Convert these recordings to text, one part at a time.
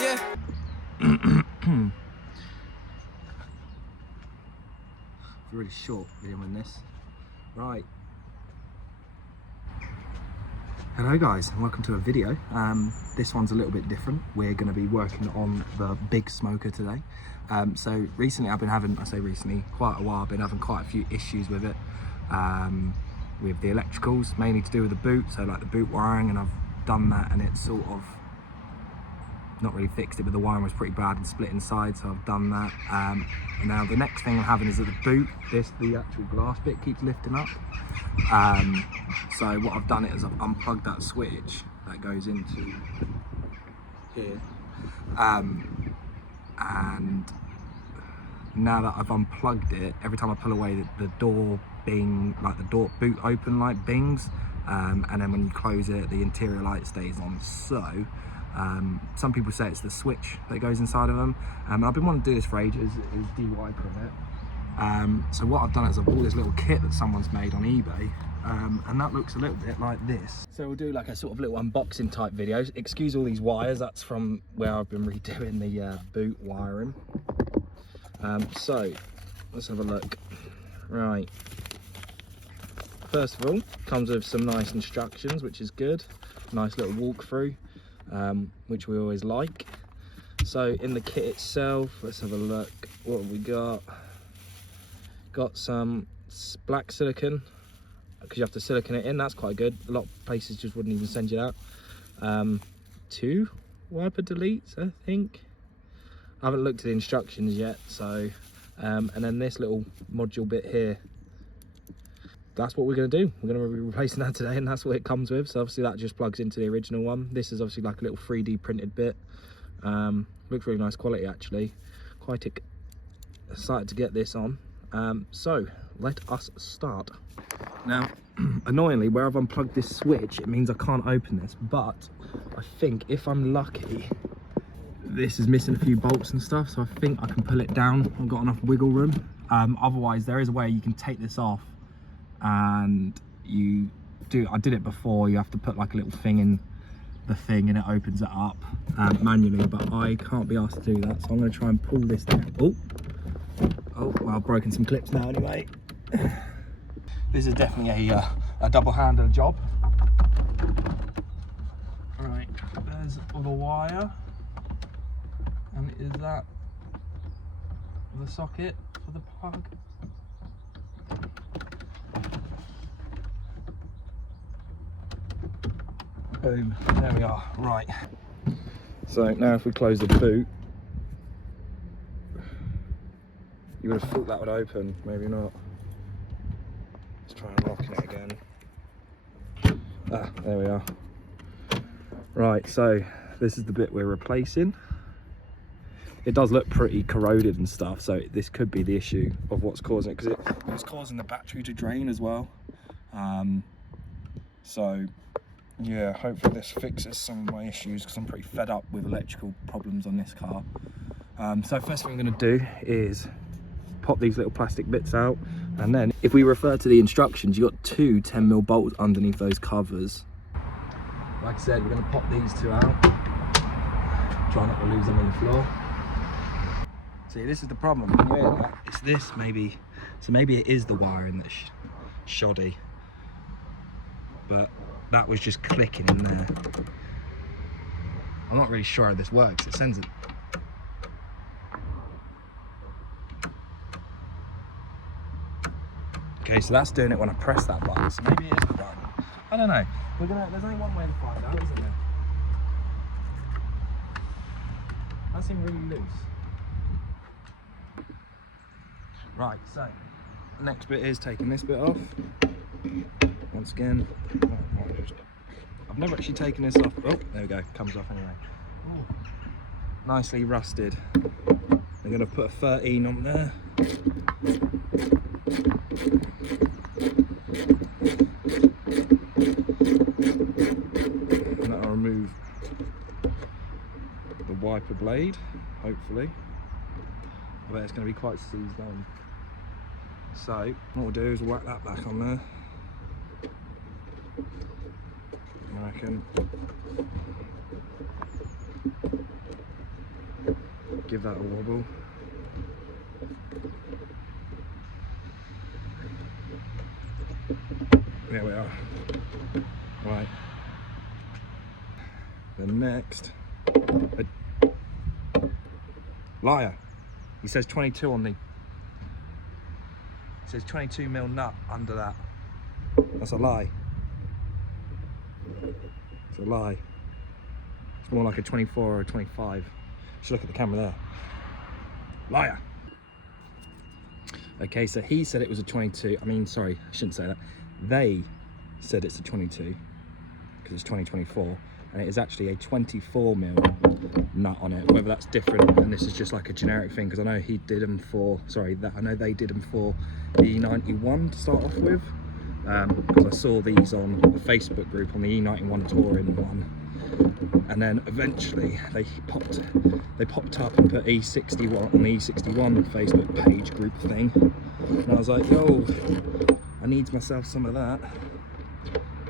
Yeah. It's a really short video on this. Right. Hello guys, and welcome to a video. This one's a little bit different. We're going to be working on the big smoker today. So recently I've been having, I say recently, quite a while, I've been having quite a few issues with it. With the electricals, mainly to do with the boot, so like the boot wiring, and I've done that and it's sort of not really fixed it, but the wiring was pretty bad and split inside, so I've done that. And now the next thing I'm having is that the boot, the actual glass bit keeps lifting up. So what I've done is I've unplugged that switch that goes into here, and now that I've unplugged it, every time I pull away, the door bing, like the door boot open light bings, and then when you close it, the interior light stays on. So some people say it's the switch that goes inside of them. I've been wanting to do this for ages, is de-wipering it. So what I've done is I've bought this little kit that someone's made on eBay, and that looks a little bit like this. So we'll do like a sort of little unboxing type video. Excuse all these wires, that's from where I've been redoing the boot wiring. So let's have a look. Right, first of all, comes with some nice instructions, which is good. Nice little walkthrough, which we always like. So in the kit itself, let's have a look. What have we got? Got some black silicone, because you have to silicone it in. That's quite good. A lot of places just wouldn't even send you that. 2 wiper deletes, I think. I haven't looked at the instructions yet. So and then this little module bit here, that's what we're going to do. We're going to be replacing that today, and that's what it comes with. So obviously that just plugs into the original one. This is obviously like a little 3D printed bit. Looks really nice quality actually. Quite excited to get this on. So let us start. Now annoyingly, where I've unplugged this switch, it means I can't open this, but I think if I'm lucky, this is missing a few bolts and stuff, so I think I can pull it down. I've got enough wiggle room. Otherwise there is a way you can take this off, and I did it before, you have to put like a little thing in the thing and it opens it up manually, but I can't be asked to do that, so I'm going to try and pull this down. Oh well, I've broken some clips now anyway. This is definitely a double-handed job. Right, there's the wire, and is that the socket for the plug? Boom, there we are. Right, so now if we close the boot, you would have thought that would open, maybe not. Let's try unlocking it again. Ah, there we are. Right, so this is the bit we're replacing. It does look pretty corroded and stuff, so this could be the issue of what's causing it, because it's causing the battery to drain as well. So yeah, hopefully this fixes some of my issues, because I'm pretty fed up with electrical problems on this car. So first thing I'm going to do is pop these little plastic bits out, and then if we refer to the instructions, you got 2 10mm bolts underneath those covers. Like I said, we're going to pop these 2 out, try not to lose them on the floor. See, this is the problem. Yeah, it's this maybe, so maybe it is the wiring that's shoddy, but that was just clicking in there. I'm not really sure how this works. It sends it. Okay, so that's doing it when I press that button, so maybe it is the button. I don't know. There's only one way to find out, isn't there? That seemed really loose. Right, so the next bit is taking this bit off. Once again, I've never actually taken this off. Oh, there we go, comes off anyway. Ooh. Nicely rusted. I'm going to put a 13 on there. And that'll remove the wiper blade, hopefully. I bet it's going to be quite seized on. So what we'll do is whack that back on there. I reckon. Give that a wobble. There we are. Right. The next. Liar. He says 22 on the. He says 22mm nut under that. That's a lie. It's a lie. It's more like a 24 or a 25. Just look at the camera there. Liar. Okay, so he said it was a 22. I mean, sorry, I shouldn't say that. They said it's a 22 because it's 2024, and it is actually a 24mm nut on it. Whether that's different and this is just like a generic thing, because I know he did them for. Sorry, that I know they did them for the E91 to start off with. Because I saw these on a Facebook group on the E91 touring one, and then eventually they popped up and put E61 on the E61 Facebook page group thing, and I was like, yo, I need myself some of that.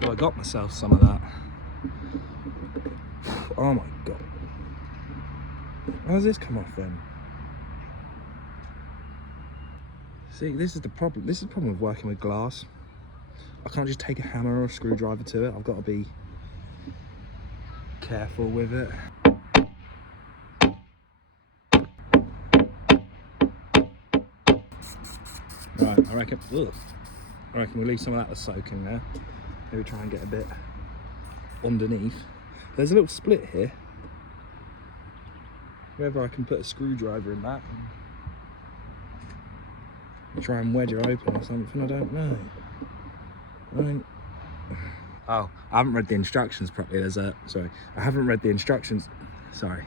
So I got myself some of that. Oh my god, how does this come off then? See, this is the problem. This is the problem with working with glass. I can't just take a hammer or a screwdriver to it. I've got to be careful with it. Right, I reckon we'll leave some of that to soak in there. Maybe try and get a bit underneath. There's a little split here. Whether I can put a screwdriver in that and try and wedge it open or something, I don't know. Oh, I haven't read the instructions properly. I haven't read the instructions. I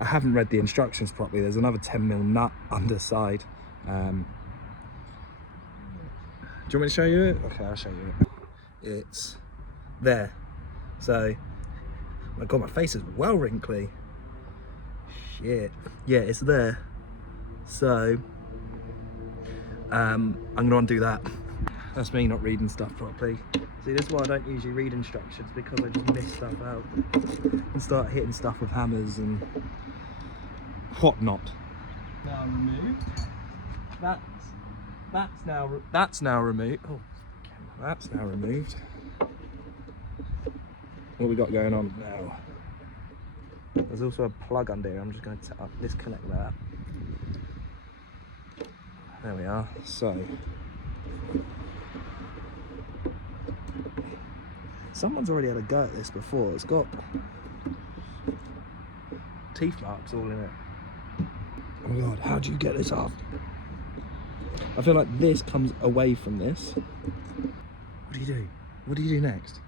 haven't read the instructions properly. There's another 10mm nut underside. Do you want me to show you it? Okay, I'll show you it. It's there. So, my god, my face is well wrinkly. Shit. Yeah, it's there. So, I'm gonna undo that. That's me not reading stuff properly. See, this is why I don't usually read instructions, because I just miss stuff out and start hitting stuff with hammers and whatnot. Now removed. That's now removed. Oh, that's now removed. What we got going on now? There's also a plug under here. I'm just going to disconnect that. There we are. So. Someone's already had a go at this before. It's got teeth marks all in it. Oh my god, how do you get this off? I feel like this comes away from this. What do you do? What do you do next?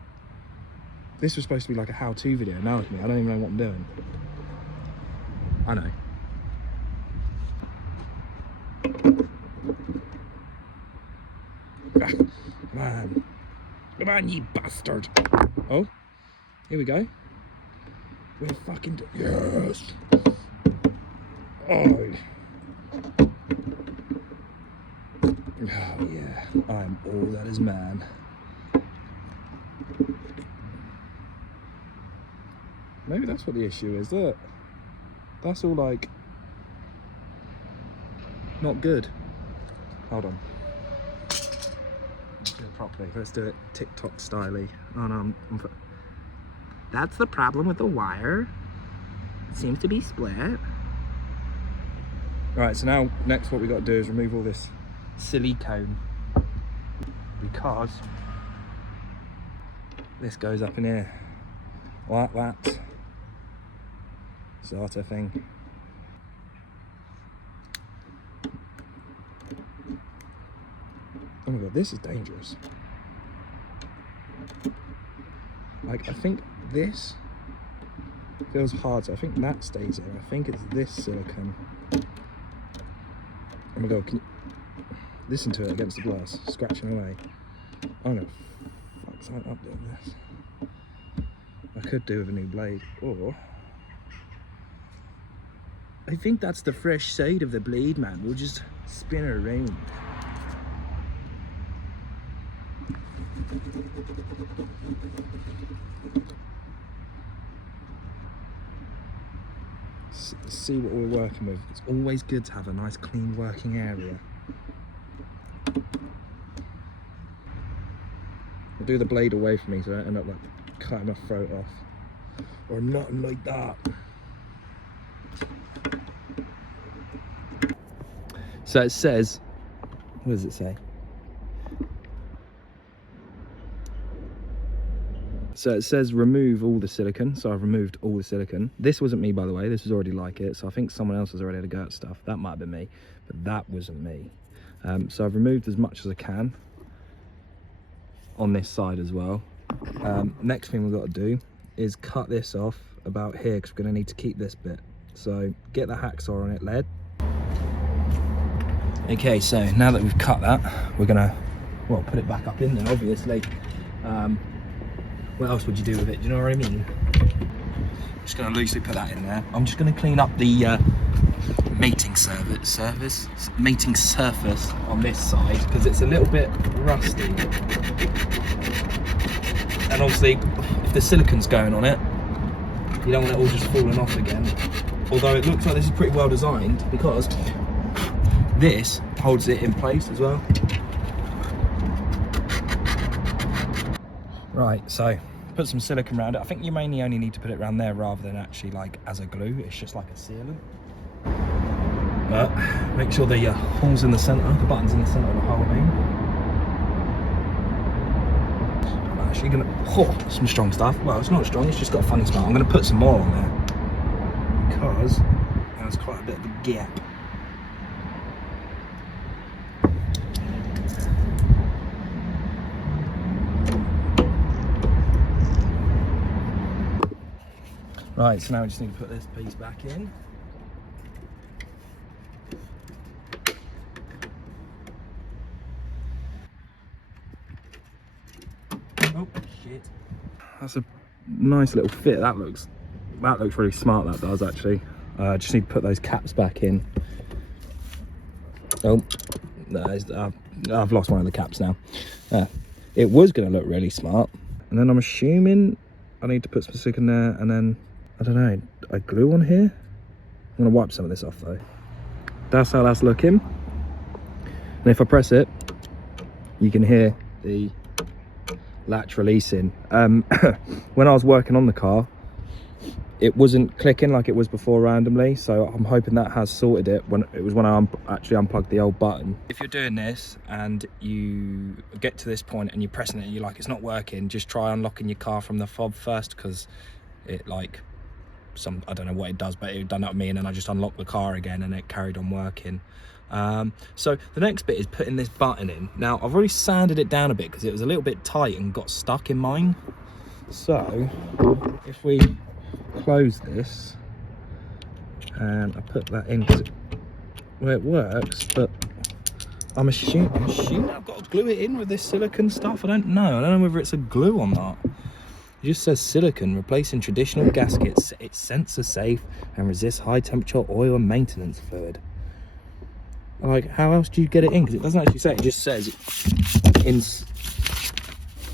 This was supposed to be like a how-to video. Now it's me. I don't even know what I'm doing. I know. Come on. Come on, you bastard. Oh, here we go. We're fucking... Yes! Oh. Oh, yeah. I'm all that is man. Maybe that's what the issue is. Look. That's all, like... not good. Hold on. Properly. Let's do it TikTok styly. Oh no, that's the problem with the wire. It seems to be split. Right, so now next what we got to do is remove all this silicone, because this goes up in here like that sort of thing. Oh my god, this is dangerous. Like, I think this feels hard, so I think that stays in. I think it's this silicone. Oh my god, can you listen to it against the glass, scratching away. I'm gonna fuck something up doing this. I could do with a new blade, or I think that's the fresh side of the blade, man. We'll just spin it around. see what we're working with. It's always good to have a nice clean working area. I'll do the blade away from me so I don't end up like cutting my throat off or nothing like that. So it says, what does it say? So it says remove all the silicone. So I've removed all the silicone. This wasn't me, by the way. This was already like it. So I think someone else has already had a go at stuff. That might have been me, but that wasn't me. So I've removed as much as I can on this side as well. Next thing we've got to do is cut this off about here, because we're going to need to keep this bit. So get the hacksaw on it, lead. Okay, so now that we've cut that, we're going to, well, put it back up in there, obviously. What else would you do with it? Do you know what I mean? Just going to loosely put that in there. I'm just going to clean up the mating surface on this side, because it's a little bit rusty. And obviously, if the silicone's going on it, you don't want it all just falling off again. Although it looks like this is pretty well designed, because this holds it in place as well. Right, so put some silicone around it. I think you mainly only need to put it around there rather than actually like as a glue. It's just like a sealant. But make sure the hole's in the centre, the button's in the centre of the hole, I mean. I'm actually gonna, some strong stuff. Well, it's not strong, it's just got a funny smell. I'm gonna put some more on there, because there's quite a bit of a gap. Right, so now we just need to put this piece back in. Oh shit! That's a nice little fit. That looks really smart. That does actually. Just need to put those caps back in. Oh, no, I've lost one of the caps now. It was going to look really smart, and then I'm assuming I need to put some silicone there, and then I don't know, I glue on here. I'm going to wipe some of this off though. That's how that's looking. And if I press it, you can hear the latch releasing. When I was working on the car, it wasn't clicking like it was before randomly, so I'm hoping that has sorted it when I actually unplugged the old button. If you're doing this and you get to this point and you're pressing it and you're like it's not working, just try unlocking your car from the fob first, because it like I don't know what it does, but it done that to me, and then I just unlocked the car again and it carried on working. So the next bit is putting this button in. Now I've already sanded it down a bit because it was a little bit tight and got stuck in mine. So if we close this and I put that in, because it works, but I'm assuming I've got to glue it in with this silicone stuff. I don't know whether it's a glue or not. It just says silicone, replacing traditional gaskets. It's sensor safe and resists high temperature oil and maintenance fluid. Like, how else do you get it in? Because it doesn't actually say, it just says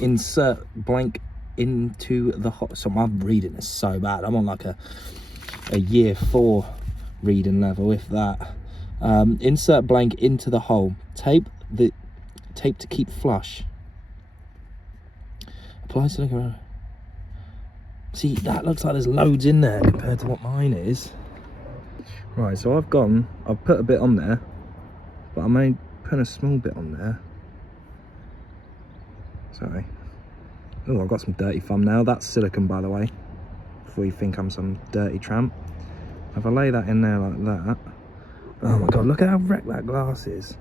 insert blank into the hot. So my reading is so bad. I'm on like a year 4 reading level, if that. Insert blank into the hole. Tape to keep flush. Apply silicone. See, that looks like there's loads in there compared to what mine is. Right, so I've put a bit on there, but I'm only putting a small bit on there. Sorry. Oh, I've got some dirty thumbnail. That's silicone, by the way, before you think I'm some dirty tramp. If I lay that in there like that, oh my god, look at how wrecked that glass is.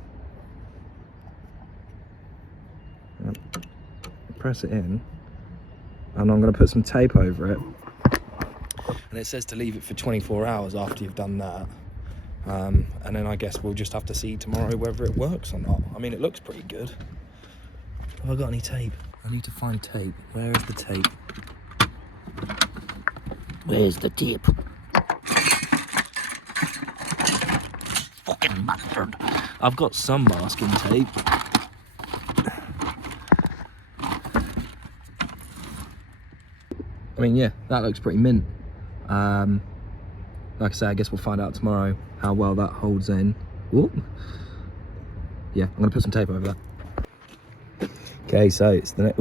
Press it in, and I'm going to put some tape over it. And it says to leave it for 24 hours after you've done that. And then I guess we'll just have to see tomorrow whether it works or not. I mean, it looks pretty good. Have I got any tape? I need to find tape. Where is the tape? Where's the tape? Fucking bastard. I've got some masking tape. I mean, yeah, that looks pretty mint. like I say, I guess we'll find out tomorrow how well that holds in. Ooh. Yeah, I'm gonna put some tape over that. Okay, so it's the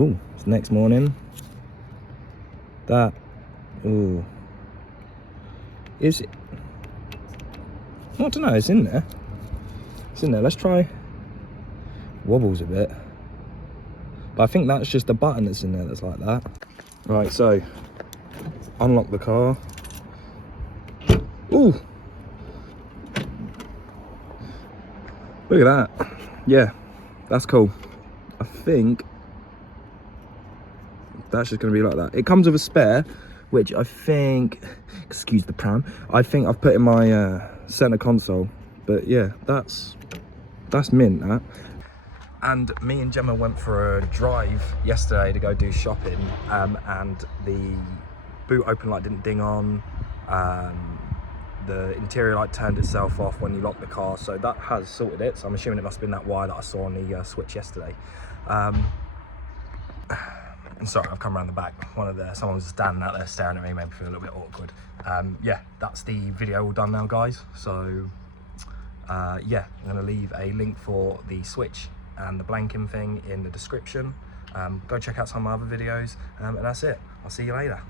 next morning. That, ooh, is it? I don't know. It's in there. It's in there. Let's try. Wobbles a bit, but I think that's just the button that's in there that's like that. Right, so unlock the car. Ooh, look at that. Yeah, that's cool. I think that's just gonna be like that. It comes with a spare, which I think, excuse the pram, I think I've put in my center console. But yeah, that's mint, that. And me and Gemma went for a drive yesterday to go do shopping, and the boot open light didn't ding on. The interior light turned itself off when you lock the car, so that has sorted it. So I'm assuming it must have been that wire that I saw on the switch yesterday. And sorry, I've come around the back. Someone was standing out there staring at me, made me feel a little bit awkward. Yeah, that's the video all done now, guys. So yeah, I'm gonna leave a link for the switch and the blanking thing in the description. Go check out some of my other videos, and that's it. I'll see you later.